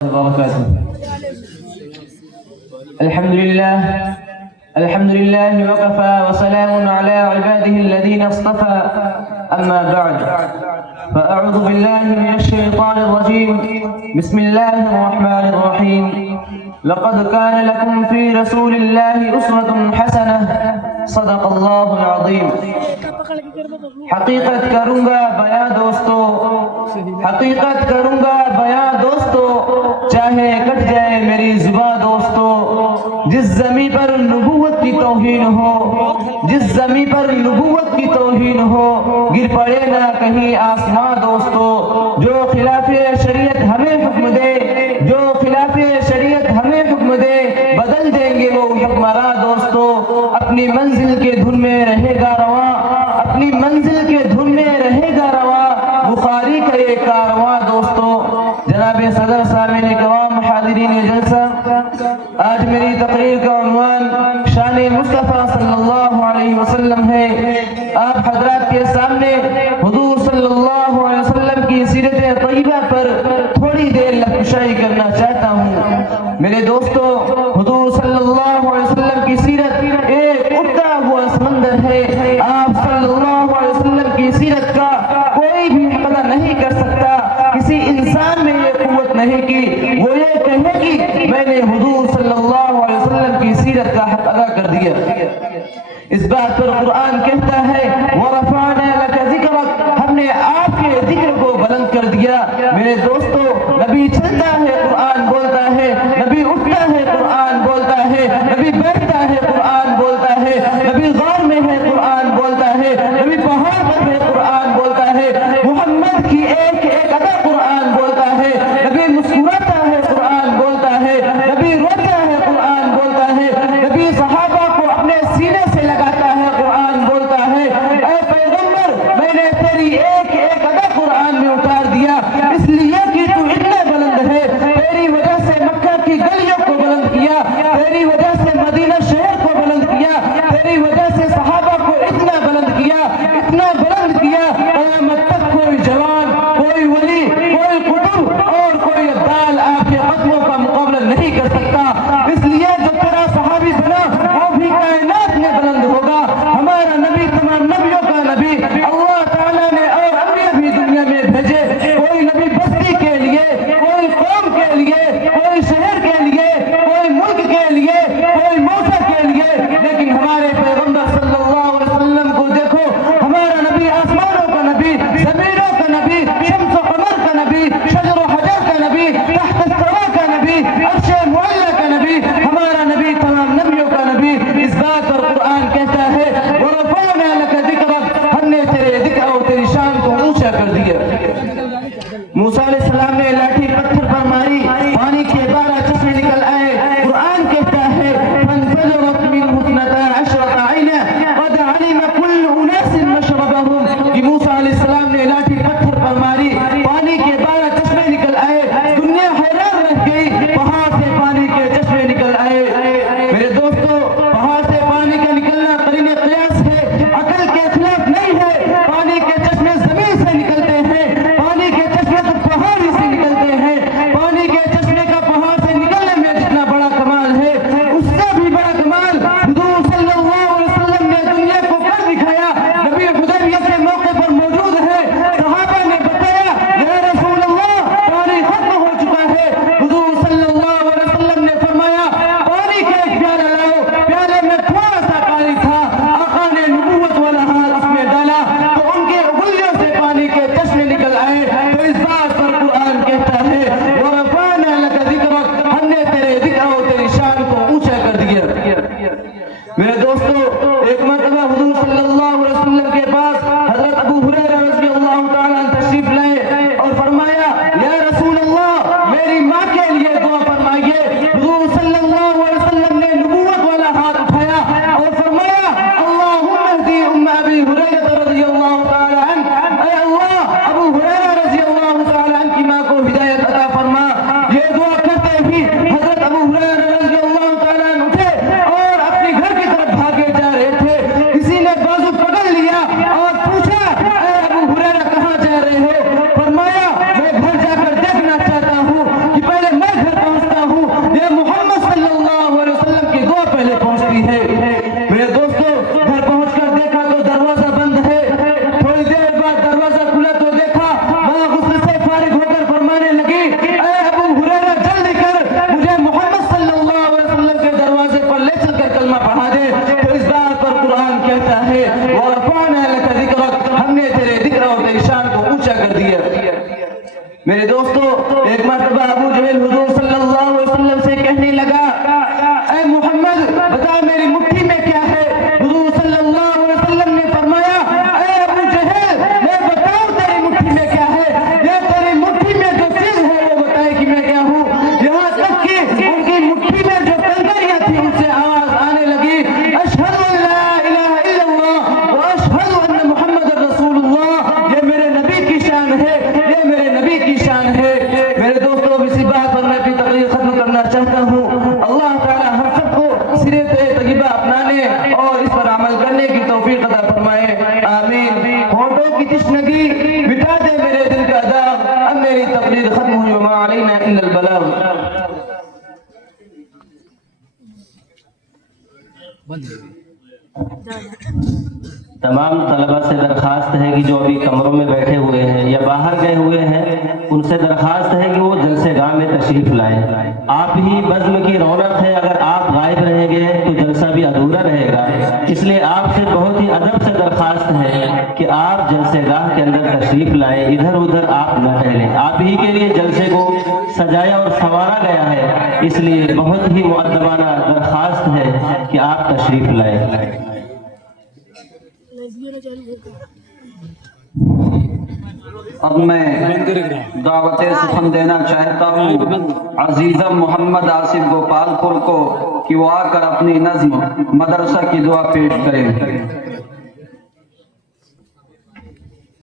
وبركاته. الحمد لله وكفى وسلام على عباده الذين اصطفى أما بعد فأعوذ بالله من الشيطان الرجيم بسم الله الرحمن الرحيم لقد كان لكم في رسول الله أسوة حسنة صدق الله العظيم. حقیقت کروں گا بیاں دوستو، حقیقت کروں گا بیاں دوستو، چاہے کٹ جائے میری زباں دوستو. جس زمین پر نبوت کی توہین ہو، جس زمین پر نبوت کی توہین ہو، گر پڑے نہ کہیں آسماں دوستو. جو خلاف شریعت ہمیں حکم دے، جو خلاف شریعت ہمیں حکم دے، بدل دیں گے وہ حکمراں دوستو. اپنی منزل کے دھن میں رہے گا رواں، اپنی منزل کے دھن میں رہے گا رواں بخاری کا یہ کارواں دوستو. جناب صدر سامعین کرام حاضرین جلسہ، آج میری تقریر کا عنوان شان مصطفیٰ صلی اللہ علیہ وسلم ہے. آپ حضرات کے سامنے حضور صلی اللہ علیہ وسلم کی سیرت طیبہ پر تھوڑی دیر لفظائی کرنا چاہتا ہوں. میرے دوستو، حضور صلی اللہ علیہ وسلم کی سیرت ایک اٹھتا ہوا سمندر ہے. آپ صلی اللہ علیہ وسلم کی سیرت کا کوئی بھی حق نہیں کر سکتا. کسی انسان میں یہ قوت نہیں کہ وہ یہ کہے کہ میں نے حضور صلی اللہ علیہ وسلم کی سیرت کا حق ادا کر دیا. اس بات پر قرآن کہتا ہے وَرَفَعْنَا لَكَ ذِكْرَكَ، ہم نے آپ کے ذکر کو بلند کر دیا. میرے دوستو، نبی چلتا ہے قرآن بولتا ہے، نبی اٹھتا ہے قرآن بولتا ہے، نبی بیٹھتا ہے قرآن بولتا ہے، نبی غار میں ہے قرآن بولتا ہے، نبی پہاڑ پر ہے قرآن بولتا ہے. محمد کی ایک ایک ادا قرآن بولتا ہے. نبی مسکراتا ہے قرآن بولتا ہے، نبی روتا ہے قرآن بولتا ہے، نبی صحابہ کو اپنے سینے سے لگاتا ہے قرآن بولتا ہے. اے پیغمبر، میں نے تیری ایک ایک ادا قرآن میں اتار دیا، اس لیے کہ تو اتنا بلند ہے، تیری وجہ سے عامل حضور صلی اللہ علیہ وسلم سے کہنے لگا اے محمد بتا میری مٹھی میں کیا ہے؟ حضور صلی اللہ علیہ وسلم نے فرمایا اے ابو جہل میں بتاؤں تیری مٹھی میں کیا ہے؟ یہ تیری مٹھی میں جو چیز ہے وہ بتائے کہ میں کیا ہوں۔ یہاں تک کہ ان کی مٹھی میں جو کنکریاں تھیں ان سے آواز آنے لگی اشہد ان لا الہ الا اللہ و اشہد ان محمد رسول اللہ۔ یہ میرے نبی کی شان ہے، یہ میرے نبی کی شان ہے۔ میرے دوستوں اسی بات پر میں اپنی تقریر ختم کرنا چاہتا ہوں۔ اللہ تعالی ہم سب کو سیرت طیبہ اپنانے اور اس پر عمل کرنے کی توفیق عطا فرمائے، آمین۔ ہونٹوں کی تشنگی مٹا دے میرے دل کا داغ۔ اب میری تقریر ختم ہوئی، وما علینا الا البلاغ۔ تمام طلبہ سے درخواست ہے کہ جو ابھی کمروں میں بیٹھے ہوئے ہیں یا باہر گئے ہوئے ہیں ان سے درخواست ہے کہ وہ جلسے گاہ میں تشریف لائیں۔ آپ ہی بزم کی رونق ہے، اگر آپ غائب رہیں گے تو جلسہ بھی ادھورا رہے گا، اس لیے آپ سے بہت ہی ادب سے درخواست ہے کہ آپ جلسے گاہ کے اندر تشریف لائیں، ادھر ادھر آپ نہ ٹہلیں۔ آپ ہی کے لیے جلسے کو سجایا اور سنوارا گیا ہے، اس لیے بہت ہی مؤدبانہ درخواست ہے کہ آپ تشریف لائیں۔ اب میں دعوت سخن دینا چاہتا ہوں عزیزم محمد آصف گوپال پور کو کہ وہ آ کر اپنی نظم مدرسہ کی دعا پیش کریں۔